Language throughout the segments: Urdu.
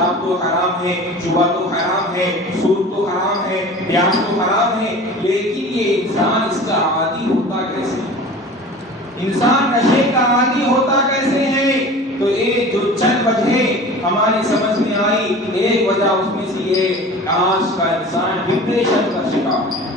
شراب تو حرام ہے، جوا تو حرام ہے، سود تو حرام ہے، بیاج تو حرام ہے، لیکن یہ انسان اس کا عادی ہوتا کیسے ہے؟ انسان نشے کا عادی ہوتا کیسے ہے؟ تو ایک جو چند وجہ ہماری سمجھ میں آئی، ایک وجہ اس میں سے یہ آج کا انسان ڈپریشن کا شکار ہے،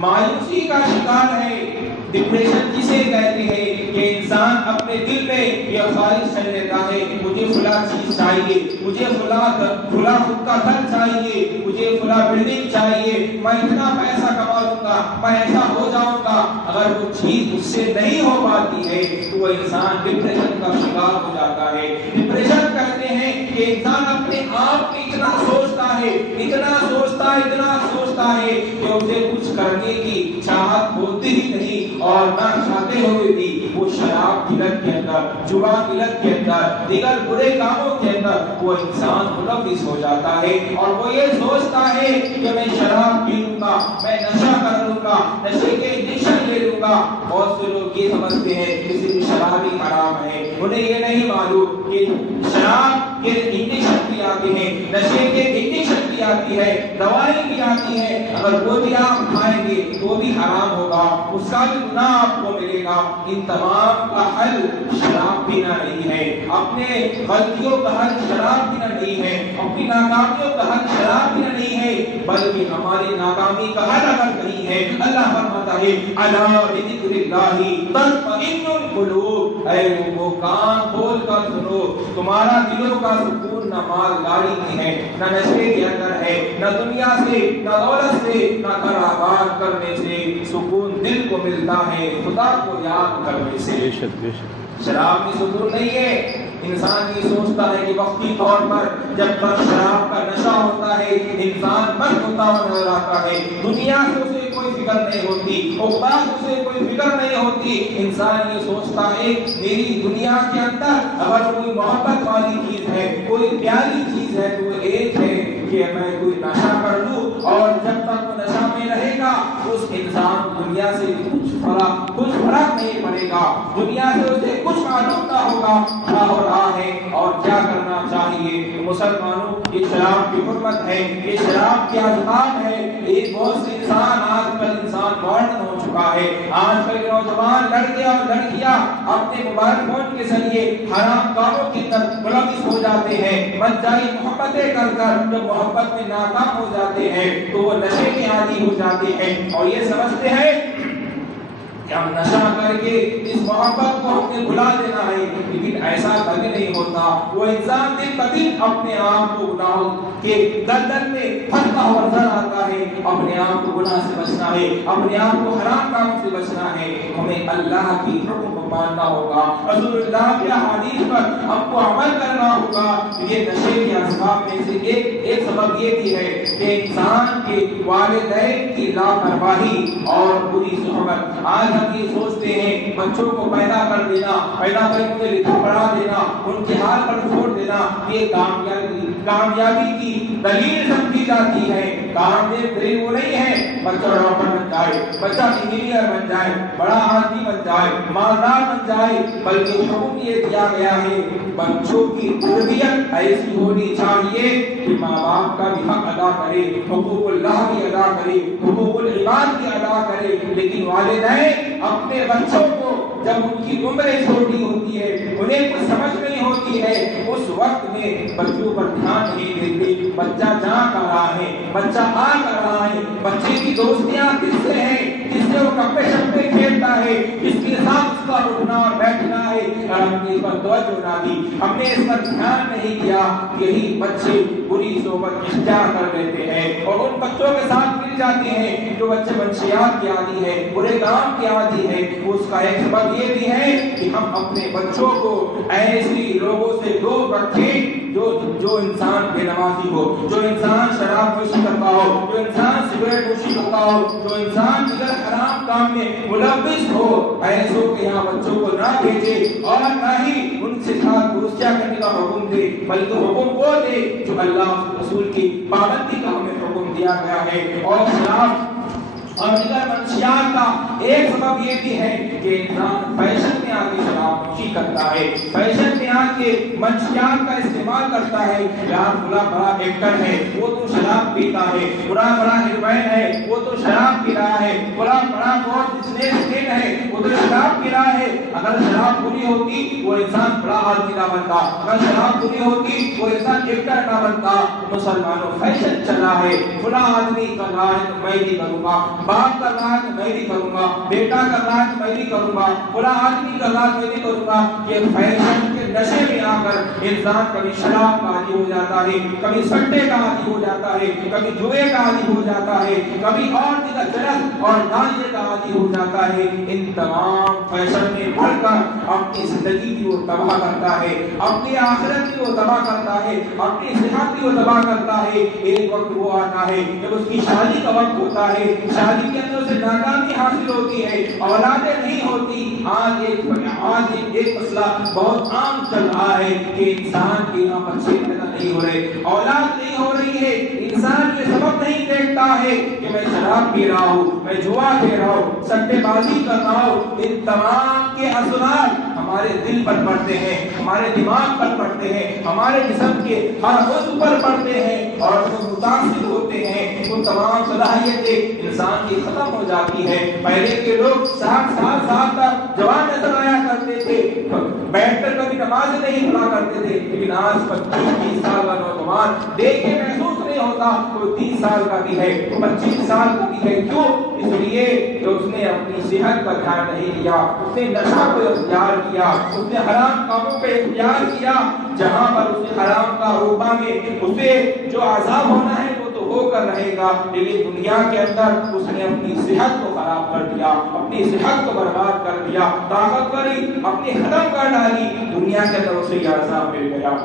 مایوسی کا شکار ہے۔ ڈپریشن کسے کہتے ہیں کہ انسان اپنے دل میں یہ خواہش کر لیتا ہے مجھے فلاں چیز چاہیے، مجھے فلاں خود کا گھر چاہیے، مجھے فلاں بلڈنگ چاہیے، میں اتنا پیسہ کما لوں گا، میں ایسا ہو جاؤں گا۔ اگر وہ چیز اس سے نہیں ہو پاتی ہے تو وہ انسان ڈپریشن کا شکار ہو جاتا ہے۔ ڈپریشن کہتے ہیں کہ انسان اپنے آپ میں اتنا سوچتا ہے، اتنا سوچتا ہے، اتنا سوچتا ہے کہ اسے کچھ کرنے کی چاہت ہوتی ہی نہیں، اور نہ چاہتے ہوئے بھی وہ شراب کی لت کے اندر، جوا کی لت کے اندر، دیگر برے کاموں کے اندر وہ انسان ملوث ہو جاتا ہے، اور وہ یہ سوچتا ہے کہ میں شراب پی لوں گا، میں نشہ کر لوں گا، نشے کے انجیکشن لے لوں گا۔ بہت سے لوگ یہ سمجھتے ہیں کہ صرف شراب ہی حرام ہے، انہیں یہ نہیں معلوم کہ شراب کے انجیکشن بھی آتے ہیں، نشے کے انجیکشن بھی آتی ہے، دوائی بھی آتی ہے، اگر وہ بھی آپ کھائیں گے تو بھی حرام ہوگا، اس کا بھی گناہ آپ کو ملے گا۔ ان تمام کا حل شراب پینا نہیں ہے، اپنے غلطیوں کا حل شراب پینا نہیں ہے، اپنی ناکامیوں کا حل شراب پینا نہیں ہے، بلکہ ہماری ناکامی کا حل اگر نہیں ہے، اللہ فرماتا ہے الا بذکر اللہ تطمئن القلوب، اے لوگوں کان کھول کر سنو، تمہارا دلوں کا سکون نہ مال گاڑی میں ہے، نہ نشے کے اندر ہے، نہ دنیا سے، نہ دولت سے، نہ گھر آباد کرنے سے، سکون دل کو ملتا ہے خدا کو یاد کرنے سے۔ شراب میں سکون نہیں ہے۔ انسان یہ سوچتا ہے کہ وقتی طور پر جب تک شراب کا نشہ ہوتا ہے انسان مست ہوتا ہوا نظر آتا ہے، دنیا سے اسے کوئی فکر نہیں ہوتی، عقبہ سے کوئی فکر نہیں ہوتی۔ انسان یہ سوچتا ہے میری دنیا کے اندر اگر کوئی محبت والی چیز ہے، کوئی پیاری چیز ہے تو وہ ایک ہے کہ میں کوئی نشہ کر لوں، اور جب تک وہ نشہ میں رہے گا اس انسان دنیا سے کچھ فرق نہیں پڑے گا، دنیا سے اسے کچھ معلوم نہ ہوگا کیا ہو رہا ہے اور کیا کرنا چاہیے۔ مسلمانوں یہ شراب کی حرمت ہے، یہ شراب کی عذاب ہے۔ ایک بہت سے انسان آج کل انسان ماڈرن ہو چکا ہے، آج کل کے نوجوان لڑکے اور لڑکیاں اپنے موبائل فون کے ذریعے حرام کاموں کے اندر ملوث ہو جاتے ہیں، منجائی محبتیں کر کر جب محبت میں ناکام ہو جاتے ہیں تو وہ نشے کے عادی ہو جاتے ہیں، اور یہ سمجھتے ہیں کہ ہم نشہ کر کے اس محبت کو ہم نے بھلا دینا ہے، لیکن ایسا کبھی نہیں ہوتا۔ وہ انسان دن بدن اپنے آپ کو گناہوں کے دلدل میں پھنستا ہوا نظر آتا ہے، اپنے آپ کو گناہ سے بچنا ہے، اپنے آپ کو حرام کاموں سے بچنا ہے۔ ہمیں اللہ کی حکم کو ماننا ہوگا، رسول اللہ کی حدیث پر ہم کو عمل کرنا ہوگا۔ یہ نشے کے اسباب میں سے ایک سبب یہ بھی ہے کہ انسان کے والدین کی لاپرواہی اور بری صحبت۔ آج ہم یہ سوچتے ہیں بچوں کو پیدا کر دینا، پیدا کر کے لکھا پڑھا دینا، ان کے حال پر چھوڑ دینا، یہ کامیابی کی دلیل سمجھی جاتی ہے۔ کامیابی دلیل وہ نہیں ہے بچہ ڈاکٹر بن جائے، بچہ انجینئر بن جائے، بڑا آدمی بن جائے، مالدار بن جائے، بلکہ حکم یہ دیا گیا ہے بچوں کی تربیت ایسی ہونی چاہیے کہ ماں باپ کا بھی حق ادا کرے، حقوق اللہ بھی ادا کرے، حقوق العباد بھی ادا کرے، لیکن والدین اپنے بچوں کو جب ان کی عمر چھوٹی ہوتی ہے، انہیں کچھ سمجھ نہیں ہوتی ہے، اس وقت میں بچوں پر دھیان نہیں دیتے۔ بچہ جا کر رہا ہے، بچہ آ کر رہا ہے، بچے کی دوستیاں کس سے ہیں، جس سے وہ کپڑے شپڑے کھیلتا ہے، جس کے ساتھ اس کا اٹھنا اور بیٹھنا ہے، اور ہم نے اس پر توجہ نہ دی، ہم نے اس پر دھیان نہیں دیا، یہی بچے بری صحبت اختیار کر لیتے ہیں اور ان بچوں کے ساتھ مل جاتے ہیں جو بچے منشیات کے عادی ہے، برے کام کے عادی ہے۔ اس کا ایک سبب یہ بھی ہے کہ ہم اپنے بچوں کو ایسی لوگوں سے دور رکھیں جو انسان بے نمازی ہو، جو انسان شراب نوشی کرتا ہو، جو انسان سگریٹ نوشی کرتا ہو، جو انسان دیگر حرام کام میں ملوث ہو، ایسوں کے یہاں بچوں کو نہ بھیجے اور نہ ہی ان سے ساتھ دوستیاں کرنے کا حکم دے، بلکہ حکم وہ دے جو اللہ رسول کی پابندی کا ہمیں حکم دیا گیا ہے۔ اور شراب اور دیگر منشیات کا ایک سبب یہ بھی ہے کہ انسان فیشن میں آ کے شراب نوشی کرتا ہے، فیشن میں آ کے منشیات کا استعمال کرتا ہے. یار بڑا بڑا ایکٹر ہے وہ تو شراب پیتا ہے، بڑا بڑا ہیروئن ہے وہ تو شراب پی رہا ہے، بڑا بڑا بہت بزنس مین ہے وہ تو شراب پی رہا ہے. اگر شراب پوری ہوتی وہ انسان بڑا آدمی نہ بنتا، اگر شراب پوری ہوتی وہ انسان ایکٹر نہ بنتا. مسلمانوں فیشن چلا ہے، بڑا آدمی کر رہا ہے تو میں بھی کروں گا، باپ کر رہا ہے تو میں بھی کروں گا، بیٹا کر رہا ہے تو میں بھی کروں گا، بڑا آدمی کر رہا ہے تو میں بھی کروں گا. یہ فیشن کے نشے میں آ کر انسان کبھی شراب کا عادی ہو جاتا ہے، کبھی سٹے کا عادی ہو جاتا ہے، کبھی جوئے کا عادی ہو جاتا ہے، کبھی اور دیگر جرس اور دانیے کا عادی ہو جاتا ہے. ان تمام فیشن میں پڑ کر اپنی زندگی کی وہ تباہ کرتا ہے، اپنی آخرت کی وہ تباہ کرتا ہے، اپنی صحت کی وہ تباہ کرتا ہے. ایک وقت وہ آتا ہے جب اس کی شادی کا وقت ہوتا ہے، شادی کے اندر اسے ناکامی حاصل ہوتی ہے، اولادیں نہیں ہوتی. آج ایک مسئلہ بہت عام چل رہا ہے کہ انسان کے یہاں بچے پیدا نہیں ہو رہے، اولاد نہیں ہو رہی ہے. انسان یہ سبب نہیں دیکھتا ہے کہ میں شراب پی رہا ہوں، میں جوا کھیل رہا ہوں، سٹے بازی کر رہا ہوں. ان تمام کے اثرات ہمارے دل پر پڑتے ہیں، ہمارے دماغ پر پڑتے ہیں، ہمارے جسم کے ہر عضو پر پڑتے ہیں اور وہ متاثر ہوتے ہیں. وہ تمام صلاحیتیں انسان کی ختم ہو جاتی ہے. پہلے کے لوگ 60 سال تک جوان نظر آیا کرتے تھے، بیٹھ کر کبھی نماز نہیں پڑھا کرتے تھے. لیکن آج 25-30 سال کا نوجوان دیکھ کے محسوس نہیں ہوتا کوئی 30 سال کا بھی ہے، کوئی 25 سال کا بھی ہے. کیوں؟ اس لیے کہ اس نے اپنی صحت کا دھیان نہیں لیا، اس نے نشہ کو اختیار کیا، اس نے حرام کاموں پہ اختیار کیا. جہاں پر اس نے حرام کا روبہ میں اسے جو عذاب ہونا ہے وہ تو ہو کر رہے گا، لیکن دنیا کے اندر اس نے اپنی صحت کو خراب کر دیا، اپنی صحت کو برباد کر دیا، طاقتوری اپنی ختم کر ڈالی. دنیا کے اندر اسے یہ عذاب مل گیا.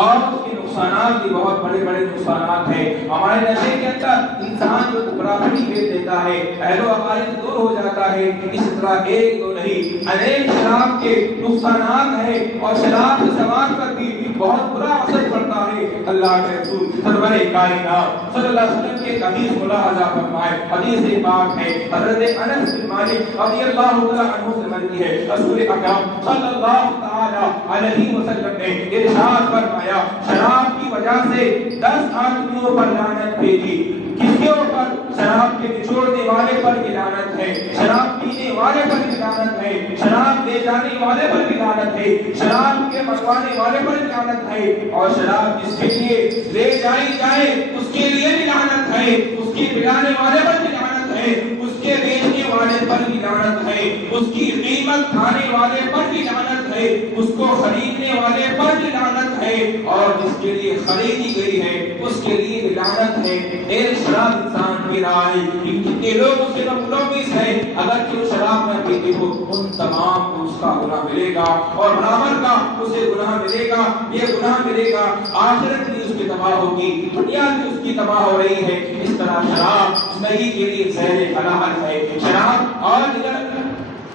اور اس کے نقصانات بھی بہت بڑے بڑے نقصانات ہیں. ہمارے نشے کے اندر انسان جو برابری بھیج دیتا ہے، اہل و عقائد سے دور ہو جاتا ہے. اس طرح ایک دو نہیں انیک شراب کے نقصانات ہیں اور شراب سے سماج پر بھی بہت برا اثر پڑتا ہے. اللہ کے رسول سرور کائنات صلی اللہ علیہ وسلم کے حدیث ملاحظہ فرمائے. حدیث پاک ہے حضرت انس بن مالک رضی اللہ تعالی عنہ سے مروی ہے. رسول اکرم صلی اللہ تعالی علیہ وسلم نے ارشاد فرمایا شراب کی وجہ سے 10 آدمیوں پر لعنت بھیجی. کس کے اوپر؟ شراب کے نچوڑنے والے پر بھی لعنت ہے، شراب پینے والے پر بھی لعنت ہے، شراب لے جانے والے پر بھی لعنت ہے، شراب کے منگوانے والے پر بھی لعنت ہے، اور شراب جس کے لیے لے جائی جائے اس کے لیے بھی لعنت ہے، اس کی پلانے والے پر بھی لعنت ہے، اس کے بیچنے والے پر بھی لعنت ہے، اس کی قیمت کھانے والے پر بھی لعنت ہے، اس کو خریدنے والے پر بھی لعنت ہے، اور جس کے لیے خریدی گئی ہے اس کے لیے بھی لعنت ہے. ایک شراب انسان پی رہا ہے، کتنے لوگ اس کے ملوث ہیں، اگر کہ وہ شراب نہ پیتے ہو ان تمام کو اس کا گناہ ملے گا اور برابر کا اسے گناہ ملے گا. یہ گناہ ملے گا، آخرت بھی اس کی تباہ ہوگی، دنیا بھی اس کی تباہ ہو رہی ہے. اس طرح شراب زندگی کے لیے زہر حلال ہے. شراب اور دیگر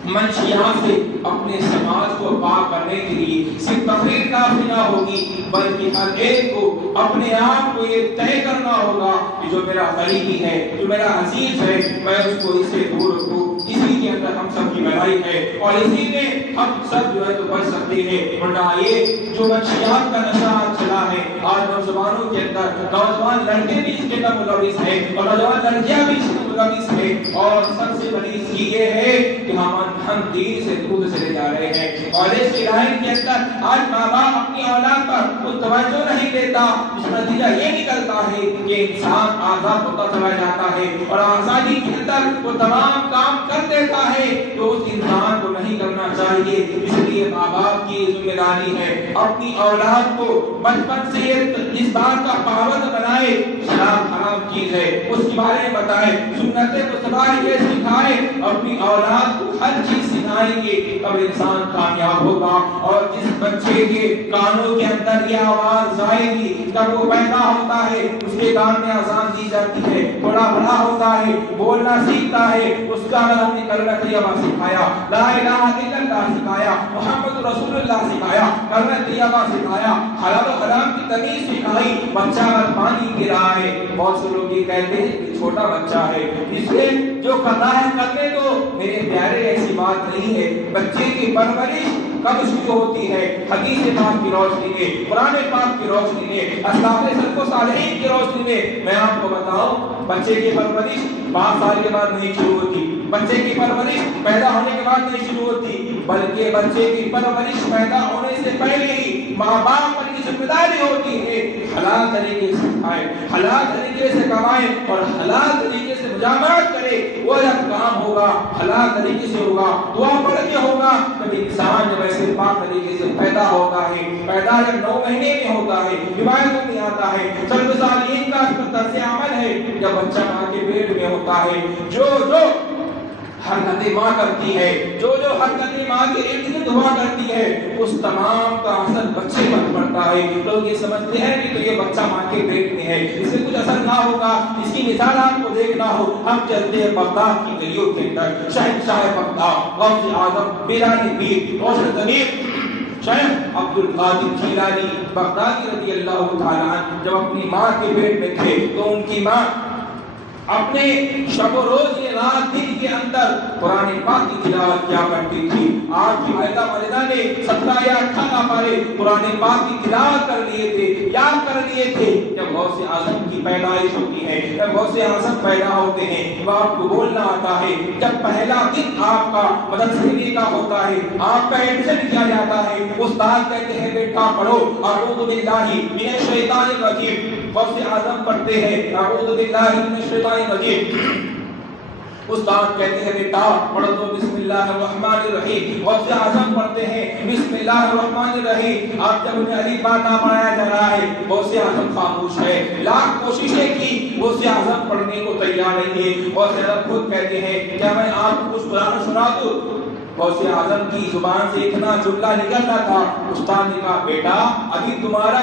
منشیات سے اپنے سماج کو پاک کرنے کے لیے صرف تقریر کافی نہ ہوگی، بلکہ ہر ایک کو اپنے آپ کو یہ طے کرنا ہوگا کہ جو میرا قریبی ہے، جو میرا عزیز ہے، میں اس کو اس سے دور رکھوں. اسی کے اندر ہم سب کی بھلائی ہے اور اسی میں ہم سب جو ہے تو بچ سکتے ہیں. ورنہ یہ جو منشیات کا نشہ چلا ہے آج نوجوانوں کے اندر، نوجوان لڑکے بھی اس کے اندر ملوث ہیں اور نوجوان لڑکیاں بھی اس کے ملوث ہیں. اور سب سے بڑی اس کی یہ ہے کہ ہم دین سے دور چلے جا رہے ہیں. کالج کی لائن کے اندر آج ماں باپ اپنی اولاد پر کوئی توجہ نہیں دیتا. اس کا نتیجہ یہ نکلتا ہے کہ انسان آزاد ہوتا چلا جاتا ہے اور آزادی کے اندر وہ تمام کام کر دیتا ہے جو اس انسان کو نہیں کرنا چاہیے. اس لیے ماں باپ کی ذمہ داری ہے اپنی اولاد کو بچپن سے اس بات کا پابند بنائے شراب حرام چیز ہے اس کے بارے میں بتائے، سنت مصطفی یہ سکھائے، اپنی اولاد کو ہر چیز سکھائیں گے تب انسان کامیاب ہوگا. اور جس بچے کے کانوں کے اندر یہ آواز آئے گی جب وہ پیدا ہوتا ہے اس کے کان میں اذان دی جاتی ہے، تھوڑا بڑا ہوتا ہے، بولنا سیکھتا ہے، اس کا ہم نے کلمہ طیبہ سکھایا، لا الہ الا اللہ سکھایا، محمد رسول اللہ سکھایا، کلمہ طیبہ سکھایا، حلال و حرام کی تمیز سکھائی، بچہ اگر پانی گرا ہے، بہت سے لوگ یہ کہتے ہیں کہ چھوٹا بچہ ہے اس لیے جو کرنا ہے کرنے دو، میرے پیارے ایسی بات نہیں ہے۔ بچے کی پرورش کب شروع ہوتی ہے؟ حدیث پاک کی روشنی میں، قرآن پاک کی روشنی میں، اسلاف سلف و صالحین کی روشنی میں۔ میں آپ کو بتاؤں بچے کی پرورش 5 سال کے بعد نہیں شروع ہوتی، بچے کی پرورش پیدا ہونے کے بعد نہیں شروع ہوتی، بلکہ بچے کی پرورش پیدا ہونے سے پہلے ہی ماں باپ پر کی ذمہ داری ہوتی ہے حلال طریقے سے کھائے، حلال طریقے سے کمائے اور حلال طریقے سے مجامعت کرے۔ وہ جب کام ہوگا حلال طریقے سے ہوگا، دعا پڑھ کے ہوگا۔ جب انسان جب ایسے پاک طریقے سے پیدا ہوتا ہے، پیدا جب 9 مہینے میں ہوتا ہے، روایتوں میں آتا ہے، سلف صالحین کا طرز عمل ہے، جب بچہ ماں کے پیٹ میں ہوتا ہے، جو حرکتیں ماں کرتی ہے، جو حرکتیں ماں کے ارد گرد ہوا کرتی ہے، اس تمام کا اثر بچے پر پڑتا ہے۔ لوگ یہ سمجھتے ہیں کہ تو یہ بچہ ماں کے پیٹ میں ہے، اس سے کچھ اثر نہ ہوگا، اس کی مثال آپ کو دیکھنا ہو، ہم چلتے ہیں بغداد کی گلیوں کے اندر، شہنشاہ بغداد، غوث اعظم، بیرانی پیر، روشن ضمیر شیخ عبد القادر جیلانی بغدادی رضی اللہ تعالیٰ عنہ جب اپنی ماں کے پیٹ میں تھے تو ان کی ماں اپنے شب و روز یہ رات دن کے اندر قرآن پاک کی تلاوت کیا کرتی تھی۔ آپ کی والدہ نے 17 یا 18 پارے قرآن پاک کی تلاوت کر لیے تھے، یاد کر لیے تھے۔ جب غوث اعظم کی پیدائش ہوتی ہے، جب غوث اعظم پیدا ہوتے ہیں، وہ آپ کو بولنا آتا ہے، جب پہلا دن آپ کا مدرسے کا ہوتا ہے، آپ کا ایڈمیشن کیا جاتا ہے، استاد کہتے ہیں بیٹا پڑھو اعوذ باللہ من الشیطان الرجیم، غوث اعظم پڑھتے ہیں اعوذ باللہ من الشیطان الرجیم، استاد کہتے ہیں بیٹا پڑھ دو بسم اللہ الرحمن الرحیم، غوث اعظم پڑھتے ہیں بسم اللہ الرحمن الرحیم۔ آپ جب انہیں الف با نہ پڑھایا جا رہا ہے، غوث اعظم خاموش ہے، لاکھ کوششیں کی، غوث اعظم پڑھنے کو تیار نہیں ہے۔ غوث اعظم خود کہتے ہیں کیا میں آپ کو کچھ قرآن سنا دوں؟ غوث اعظم کی زبان سے اتنا جملہ نکلنا تھا، استاد نے کہا بیٹا ابھی تمہارا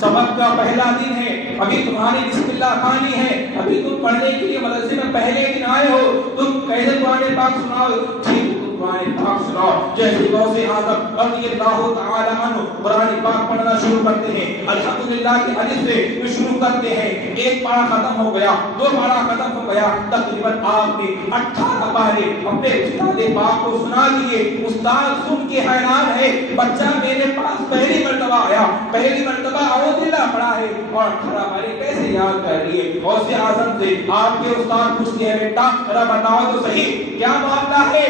سبق کا پہلا دن ہے، ابھی تمہاری بسم اللہ خوانی ہے، ابھی تم پڑھنے کے لیے مدرسے میں پہلے دن آئے ہو، تم کیسے قرآن پاک سناؤ؟ ٹھیک قرآن پاک سناؤ۔ جیسے غوث اعظم رضی اللہ تعالی عنہ قرآن پاک پڑھنا شروع کرتے ہیں، الحمدللہ کے الف سے شروع کرتے ہیں، ایک پارہ ختم ہو گیا، 2 پارہ ختم ہو گیا، تقریباً آپ نے 18 پارے اپنے استاد پاک کو سنا دیے۔ استاد سن کے حیران ہے، بچہ میرے پاس پہلی مرتبہ آیا، پہلی مرتبہ اعوذ باللہ پڑھا ہے اور 18 پارے کیسے یاد کر لیے؟ غوث اعظم سے آپ کے استاد پوچھتے ہیں بیٹا ذرا بتاؤ تو صحیح کیا معاملہ ہے،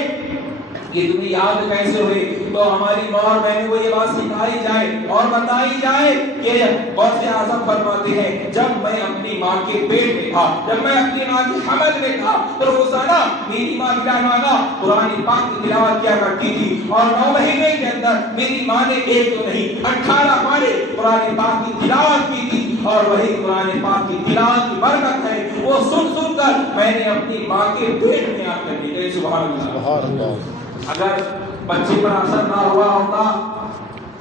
یہ تمہیں یاد کیسے ہوئے؟ تو ہماری ماں اور بہنوں کو یہ بات سکھائی جائے اور بتائی جائے کہ غوث اعظم فرماتے ہیں جب میں اپنی ماں کے پیٹ میں تھا، جب میں اپنی ماں کے حمل میں تھا تو روزانہ میری ماں بیٹھانا قرآن پاک کی تلاوت کیا کرتی تھی اور 9 مہینے کے اندر میری ماں نے ایک تو نہیں 18 پارے قرآن پاک کی تلاوت کی تھی، اور وہی قرآن پاک کی تلاوت کی برکت ہے، وہ سن سن کر میں نے اپنی ماں کے پیٹ میں آ کر لی۔ سبحان اللہ۔ اگر بچے پر اثر نہ ہوا ہوتا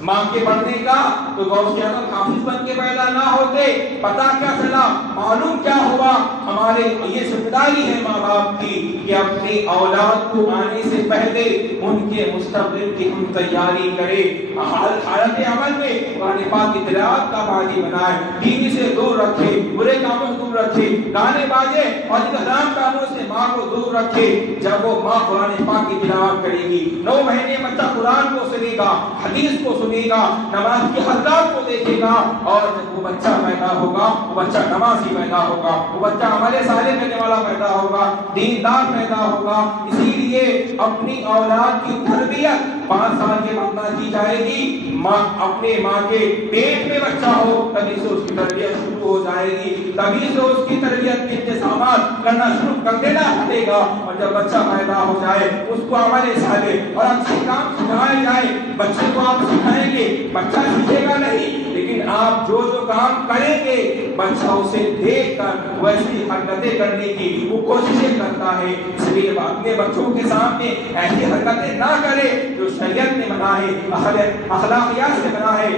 ماں کے پڑھنے کا تو غوث اعظم حافظ بن کے پیدا نہ ہوتے، پتہ کیا چلا، معلوم کیا ہوا۔ ہمارے یہ ذمہ داری ہے ماں باپ کی کہ اپنی اولاد کو آنے سے پہلے ان کے مستقبل کی ہم تیاری کرے، حالت عمل میں قرآن پاک کی تلاوت کا عادی بنائے، ٹی وی سے دور رکھے، برے کاموں سے دور رکھے، گانے باجے اور حرام کاموں سے ماں کو دور رکھے۔ جب وہ ماں قرآن پاک کی تلاوت کرے گی، 9 مہینے بچہ قرآن کو سنے گا، حدیث کو سنے گا، نماز کی حضرات کو دیکھے گا، اور جب وہ بچہ پیدا ہوگا وہ بچہ نمازی پیدا ہوگا، وہ بچہ عمل صالح کرنے والا پیدا ہوگا، دیندار پیدا ہوگا۔ اسی لیے اپنی اولاد کی تربیت 5 سال کے بعد نہ کی جائے گی، ماں اپنے ماں کے پیٹ میں بچہ ہو تبھی سے اس کی تربیت شروع ہو جائے گی، تبھی سے اس کی تربیت کے انتظامات کرنا شروع کر دینا پڑے گا۔ اور جب بچہ پیدا ہو جائے اس کو عمل صالح اور اچھے کام سکھائے جائے، بچے کو آپ سکھائیں گے، بچہ سیکھے گا نہیں، لیکن آپ جو کام کریں گے بچہ اسے دیکھ کر ویسی حرکتیں کرنے کی وہ کوششیں کرتا ہے۔ اس لیے اپنے بچوں کے سامنے ایسی حرکتیں نہ کرے جو شریعت نے منع ہے، اخلاقیات سے منع ہے۔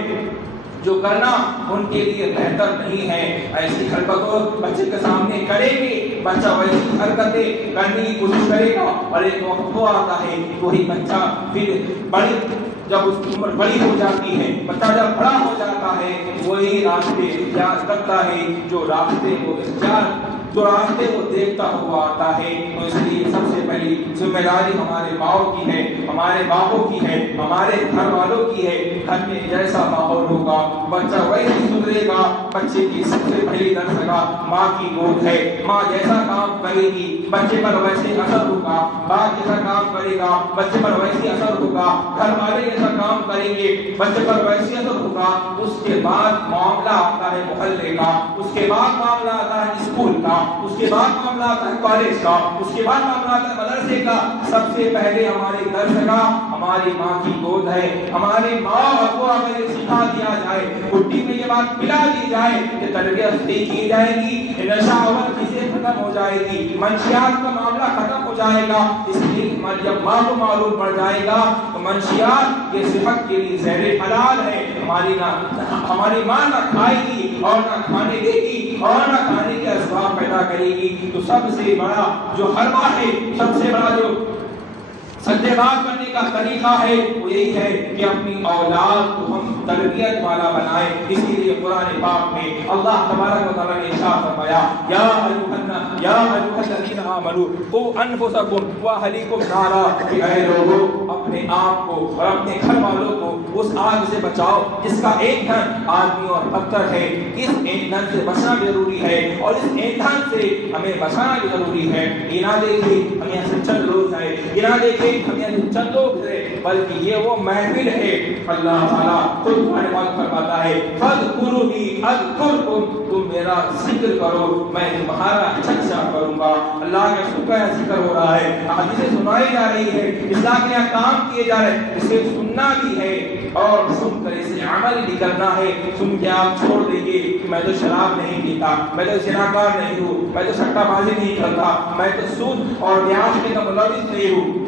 جو کرنا ان کے لیے بہتر نہیں ہے۔ ایسی حرکتوں بچے کے سامنے کریں گے، بچہ ویسی حرکتیں کرنے کی کوشش کرے گا، اور ایک وقت وہ آتا ہے وہی بچہ پھر جب اس کی عمر بڑی ہو جاتی ہے، بچہ جب بڑا ہو جاتا ہے، وہی راستے اختیار کرتا ہے جو راستے وہ دیکھتا ہوا آتا ہے۔ تو اس لیے سب سے پہلی ذمہ داری ہمارے ماؤں کی ہے، ہمارے باپوں کی ہے، ہمارے گھر والوں کی ہے۔ گھر میں جیسا ماحول ہوگا بچہ ویسے سدھرے گا۔ بچے کی سب سے پہلی درسگاہ ماں کی گود ہے۔ ماں جیسا کام کرے گی بچے پر ویسے اثر ہوگا، باپ جیسا کام کرے گا بچے پر ویسے اثر ہوگا، گھر والے جیسا کام کریں گے بچے پر ویسے اثر ہوگا۔ اس کے بعد معاملہ آتا ہے محلے کا، اس کے بعد معاملہ آتا ہے اسکول کا، اس کے بعد معاملہ آتا ہے کالج کا، اس کے بعد معاملہ آتا ہے مدرسے کا۔ سب سے پہلے ہماری درسگاہ ہماری ماں کی گود ہے۔ ہماری ماں کو اگر یہ سکھا دیا جائے، بڈی میں یہ بات پلا دی جائے کہ تربیت کی جائے گی، نشہ آور چیزیں ختم ہو جائے گی، منشیات کا معاملہ ختم ہو جائے گا۔ اس لیے جب ماں کو معلوم پڑ جائے گا تو منشیات یہ صحت کے لیے زہر حلال ہے، ہماری ماں نہ کھائے گی اور نہ کھانے دے گی اور نہ کھانے کے اسباب پیدا کرے گی۔ تو سب سے بڑا جو حربہ ہے، سب سے بڑا جو سدے بات کرنے کا طریقہ ہے وہ یہی ہے کہ اپنی اولاد کو ہم تربیت والا بنائیں۔ اسی لیے قرآن پاک میں اللہ تبارک و تعالیٰ نے ارشاد فرمایا، یا ایھا الذین آمنوا قوا انفسکم واہلیکم نارا، کہ اے لوگوں اپنے آپ کو اور اپنے گھر والوں کو اس آگ سے بچاؤ جس کا ایندھن آدمی اور پتھر ہے۔ اس ایندھن سے بچنا ضروری ہے اور اس ایندھن سے ہمیں بچانا بھی ضروری ہے۔ یہ نہ دیکھیں ہم یہاں سے چند لوگ ہیں، یہ نہ دیکھیں ہم یہاں سے چند لوگ ہیں، بلکہ یہ وہ محفل ہے۔ اللہ تعالیٰ خود ہمارے پاس فرماتا ہے، فاذکرونی اذکرکم، تم میرا ذکر کرو میں تمہارا چرچا کروں گا۔ اللہ کا شکر ہے، ذکر ہو رہا ہے، حدیثیں سنائی جا رہی ہے، اصلاح کے احکام کیے جا رہے ہیں، اسے سننا بھی ہے اور سن کر اسے عمل بھی کرنا ہے۔ سن کے آپ چھوڑ دیں گے کہ میں تو شراب نہیں پیتا، میں تو زناکار نہیں ہوں، میں تو سٹہ بازی نہیں کرتا، میں تو سود اور بیاج میں کا ملوث نہیں ہوں۔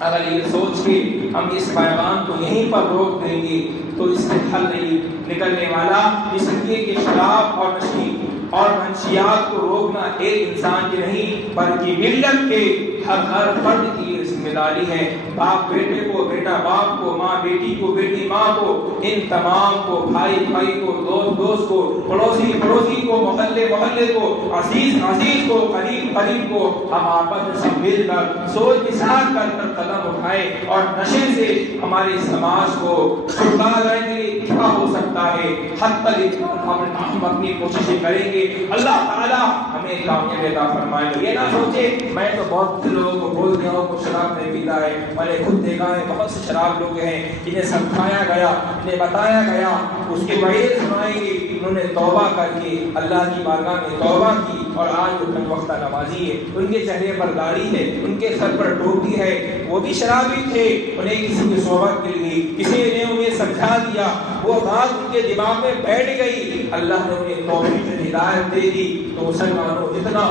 اگر یہ سوچ کے ہم اس پیغام کو یہیں پر روک دیں گے تو اس سے حل نہیں نکلنے والا۔ اس لیے کہ شراب اور نشے اور منشیات کو روکنا ایک انسان کی نہیں بلکہ ملت کے ہر فرد کی ذمہ داری ہے۔ باپ بیٹے کو، بیٹا باپ کو، ماں بیٹی کو، بیٹی ماں کو، ان تمام کو، بھائی بھائی کو، دوست دوست کو، پڑوسی پڑوسی کو، محلے محلے کو، عزیز عزیز کو، قریب قریب کو، ہم آپس میں سب مل کر سوچ وچار کر قدم اٹھائیں اور نشے سے ہمارے سماج کو چھٹکارا کے لیے کیا ہو سکتا ہے حد تک ہم اپنی کوششیں کریں گے، اللہ تعالیٰ ہمیں کامیابی عطا فرمائے گا۔ یہ نہ سوچے میں تو بہت لوگوں کو بول دیا ہوں کہ شراب نہیں پیتا ہے، میں نے خود دیکھا ہے بہت سے شراب لوگ ہیں جنہیں سمجھایا گیا، انہیں بتایا گیا، اس کے وعید سنائے گی، انہوں نے توبہ کر کے اللہ کی بارگاہ میں توبہ کی اور آج وہ پنج وقتہ نمازی ہے، ان کے چہرے پر داڑھی ہے، ان کے سر پر ٹوپی ہے۔ وہ بھی شرابی تھے، انہیں کسی کی صحبت کے لیے کسی نے انہیں سمجھا دیا، وہ بات ان کے دماغ میں بیٹھ گئی، اللہ نے انہیں توفیق ہدایت دے دی۔ تو مسلمانوں جتنا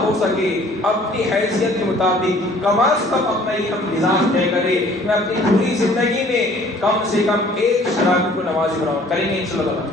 ہو سکے اپنی حیثیت کے مطابق کم از کم اپنا ہی ہم مزاج طے کرے، میں اپنی پوری زندگی میں کم سے کم ایک شرابی کو نمازی بناؤں، کریں گے انشاءاللہ۔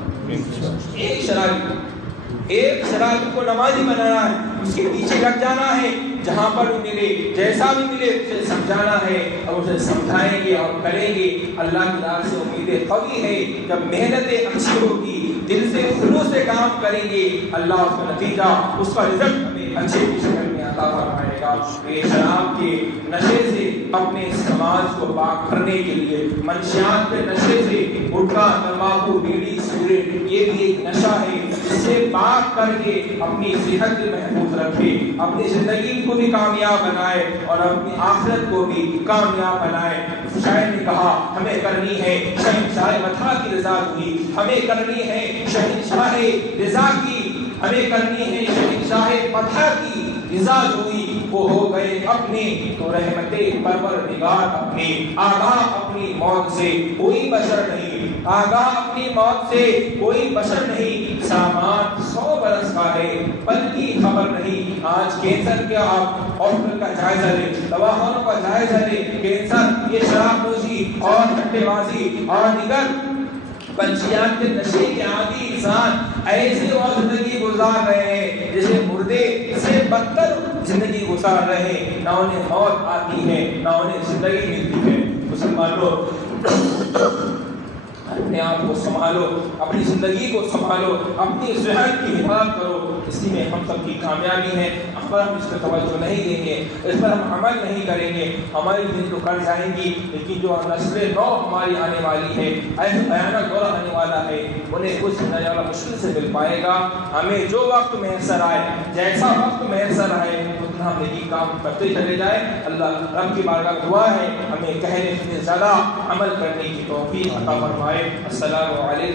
ایک شرابی کو نمازی بنانا ہے، اس کے پیچھے لگ جانا ہے، جہاں پر بھی ملے جیسا بھی ملے اسے سمجھانا ہے اور اسے سمجھائیں گے اور کریں گے۔ اللہ کی راہ سے امیدیں قوی ہے، جب محنتیں اچھی ہوگی، دل سے خلوص سے کام کریں گے، اللہ اس کا نتیجہ، اس کا رزق ہمیں اچھے کی شکل میں عطا فرمائے گا۔ یہ شراب کے نشے سے اپنے سماج کو پاک کرنے کے لیے، منشیات کے نشے سے گٹکا، تمباکو، بیڑی، سگریٹ، یہ بھی ایک نشہ ہے، اس سے پاک کر کے اپنی صحت کو محفوظ رکھے، اپنی زندگی کو بھی کامیاب بنائے اور اپنی آخرت کو بھی کامیاب بنائے۔ شاعر نے کہا ہمیں کرنی ہے شہنشاہ مدح کی رضا ہوئی، ہمیں کرنی ہے شہنشاہ رضا کی، ہمیں کرنی ہے شہنشاہ مدح کی رضا ہوئی، وہ ہو گئے اپنے تو رحمت پروردگار اپنی، آگاہ اپنی موت سے کوئی بشر نہیں، آگاہ اپنی موت سے کوئی بشر نہیں، سامان 100 برس کا ہے بلکہ خبر نہیں۔ آج کینسر کا آپ ہاسپٹل کا جائزہ لیں، دواخانوں کا جائزہ لیں، کینسر یہ شراب نوشی اور ہٹے بازی اور دیگر منشیات کے نشے کے عادی انسان ایسے اور زندگی گزار رہے ہیں جیسے مردے سے بدتر زندگی گزار رہے ہیں، نہ انہیں موت آتی ہے نہ انہیں زندگی ملتی ہے۔ مسلمانوں، اپنے آپ کو سنبھالو، اپنی زندگی کو سنبھالو، اپنی صحت کی حفاظت کرو، اسی میں ہم سب کی کامیابی ہے۔ اگر ہم اس پر توجہ نہیں دیں گے، اس پر ہم عمل نہیں کریں گے، ہماری زندگی تو کٹ جائیں گی، لیکن جو نسل نو ہماری آنے والی ہے، ایسا بھیانک دور آنے والا ہے، انہیں کچھ نظارہ مشکل سے مل پائے گا۔ ہمیں جو وقت میسر آئے، جیسا وقت میسر آئے، اتنا ہم نیکی کام کرتے چلے جائیں۔ اللہ رب کی بارگاہ میں دعا ہے ہمیں کہنے سے زیادہ عمل کرنے کی توفیق عطا فرمائے۔ السلام علیکم۔